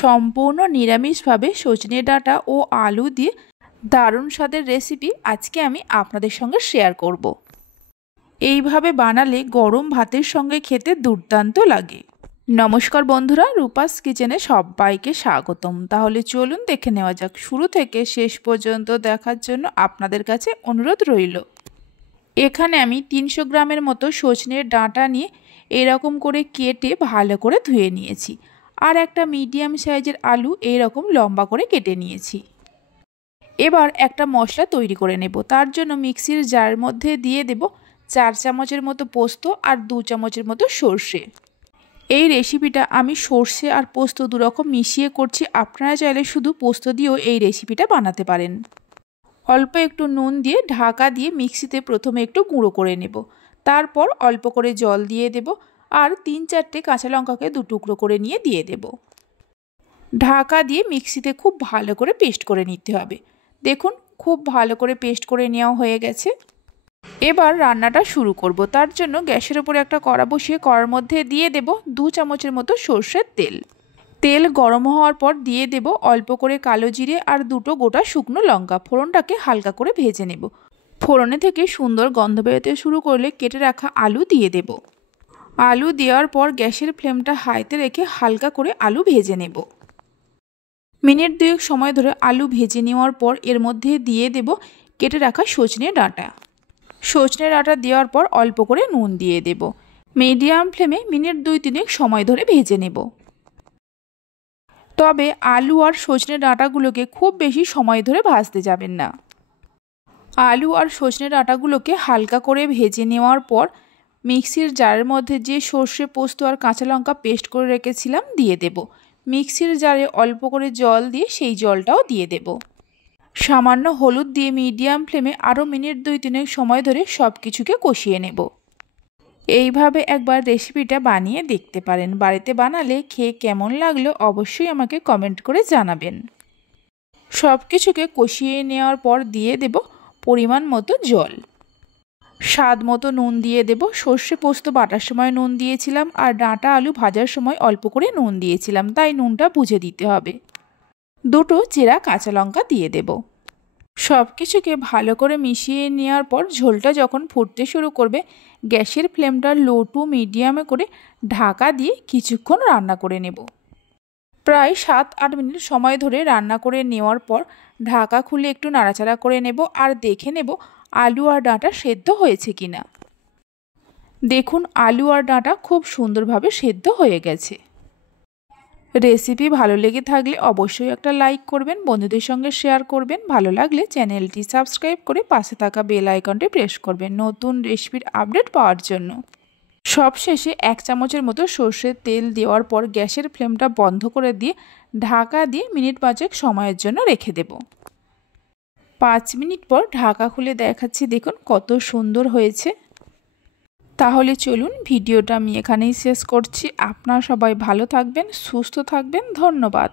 সম্পূর্ণ নিরামিষভাবে সজনে ডাঁটা ও আলু দিয়ে দারুণ স্বাদের রেসিপি আজকে আমি আপনাদের সঙ্গে শেয়ার করব। এইভাবে বানালে গরম ভাতের সঙ্গে খেতে দুর্দান্ত লাগে। নমস্কার বন্ধুরা, রূপাস কিচেনে সবাইকে স্বাগতম। তাহলে চলুন দেখে নেওয়া যাক। শুরু থেকে শেষ পর্যন্ত দেখার জন্য আপনাদের কাছে অনুরোধ রইল। এখানে আমি 300 গ্রামের মতো সজনের ডাঁটা নিয়ে এরকম করে কেটে ভালো করে ধুয়ে নিয়েছি। আর একটা মিডিয়াম সাইজের আলু এইরকম লম্বা করে কেটে নিয়েছি। এবার একটা মশলা তৈরি করে নেব। তার জন্য মিক্সির জারের মধ্যে দিয়ে দেব 4 চামচের মতো পোস্ত আর 2 চামচের মতো সর্ষে। এই রেসিপিটা আমি সর্ষে আর পোস্ত দুরকম মিশিয়ে করছি। আপনারা চাইলে শুধু পোস্ত দিয়েও এই রেসিপিটা বানাতে পারেন। অল্প একটু নুন দিয়ে ঢাকা দিয়ে মিক্সিতে প্রথমে একটু গুঁড়ো করে নেব। তারপর অল্প করে জল দিয়ে দেব আর 3-4টে কাঁচা লঙ্কাকে 2 টুকরো করে নিয়ে দিয়ে দেব। ঢাকা দিয়ে মিক্সিতে খুব ভালো করে পেস্ট করে নিতে হবে। দেখুন খুব ভালো করে পেস্ট করে নেওয়া হয়ে গেছে। এবার রান্নাটা শুরু করব। তার জন্য গ্যাসের উপরে একটা কড়া বসিয়ে কড়ার মধ্যে দিয়ে দেব 2 চামচের মতো সর্ষের তেল। তেল গরম হওয়ার পর দিয়ে দেব অল্প করে কালো জিরে আর 2টো গোটা শুকনো লঙ্কা। ফোড়নটাকে হালকা করে ভেজে নেব। ফোড়নে থেকে সুন্দর গন্ধ বেরোতে শুরু করলে কেটে রাখা আলু দিয়ে দেব। আলু দেওয়ার পর গ্যাসের ফ্লেমটা হাইতে রেখে হালকা করে আলু ভেজে নেব। মিনিট 2 সময় ধরে আলু ভেজে নেওয়ার পর এর মধ্যে দিয়ে দেব কেটে রাখা সজনে ডাঁটা। সজনে ডাঁটা দেওয়ার পর অল্প করে নুন দিয়ে দেব। মিডিয়াম ফ্লেমে মিনিট 2-3 সময় ধরে ভেজে নেব। তবে আলু আর সজনে ডাঁটাগুলোকে খুব বেশি সময় ধরে ভাজতে যাবেন না। আলু আর সজনে ডাঁটাগুলোকে হালকা করে ভেজে নেওয়ার পর মিক্সির জারের মধ্যে যে সর্ষে পোস্ত আর কাঁচা লঙ্কা পেস্ট করে রেখেছিলাম দিয়ে দেব। মিক্সির জারে অল্প করে জল দিয়ে সেই জলটাও দিয়ে দেব। সামান্য হলুদ দিয়ে মিডিয়াম ফ্লেমে আরও মিনিট 2-3 সময় ধরে সব কিছুকে কষিয়ে নেব। এইভাবে একবার রেসিপিটা বানিয়ে দেখতে পারেন। বাড়িতে বানালে খেয়ে কেমন লাগলো অবশ্যই আমাকে কমেন্ট করে জানাবেন। সব কিছুকে কষিয়ে নেওয়ার পর দিয়ে দেব পরিমাণ মতো জল। স্বাদ মতো নুন দিয়ে দেব। সর্ষে পোস্ত বাটার সময় নুন দিয়েছিলাম আর ডাঁটা আলু ভাজার সময় অল্প করে নুন দিয়েছিলাম, তাই নুনটা বুঝে দিতে হবে। 2টো চেরা কাঁচা লঙ্কা দিয়ে দেব। সব কিছুকে ভালো করে মিশিয়ে নেওয়ার পর ঝোলটা যখন ফুটতে শুরু করবে গ্যাসের ফ্লেমটা লো টু মিডিয়ামে করে ঢাকা দিয়ে কিছুক্ষণ রান্না করে নেব। প্রায় 7-8 মিনিট সময় ধরে রান্না করে নেওয়ার পর ঢাকা খুলে একটু নাড়াচাড়া করে নেব আর দেখে নেব আলু আর ডাঁটা সেদ্ধ হয়েছে কিনা। দেখুন আলু আর ডাঁটা খুব সুন্দরভাবে সেদ্ধ হয়ে গেছে। রেসিপি ভালো লেগে থাকলে অবশ্যই একটা লাইক করবেন, বন্ধুদের সঙ্গে শেয়ার করবেন। ভালো লাগলে চ্যানেলটি সাবস্ক্রাইব করে পাশে থাকা বেল আইকনটি প্রেস করবেন নতুন রেসিপির আপডেট পাওয়ার জন্য। সবশেষে 1 চামচের মতো সর্ষের তেল দেওয়ার পর গ্যাসের ফ্লেমটা বন্ধ করে দিয়ে ঢাকা দিয়ে মিনিট 5 সময়ের জন্য রেখে দেব। 5 মিনিট পর ঢাকা খুলে দেখাচ্ছি, দেখুন কত সুন্দর হয়েছে। তাহলে চলুন ভিডিওটা আমি এখানেই শেষ করছি। আপনারা সবাই ভালো থাকবেন, সুস্থ থাকবেন। ধন্যবাদ।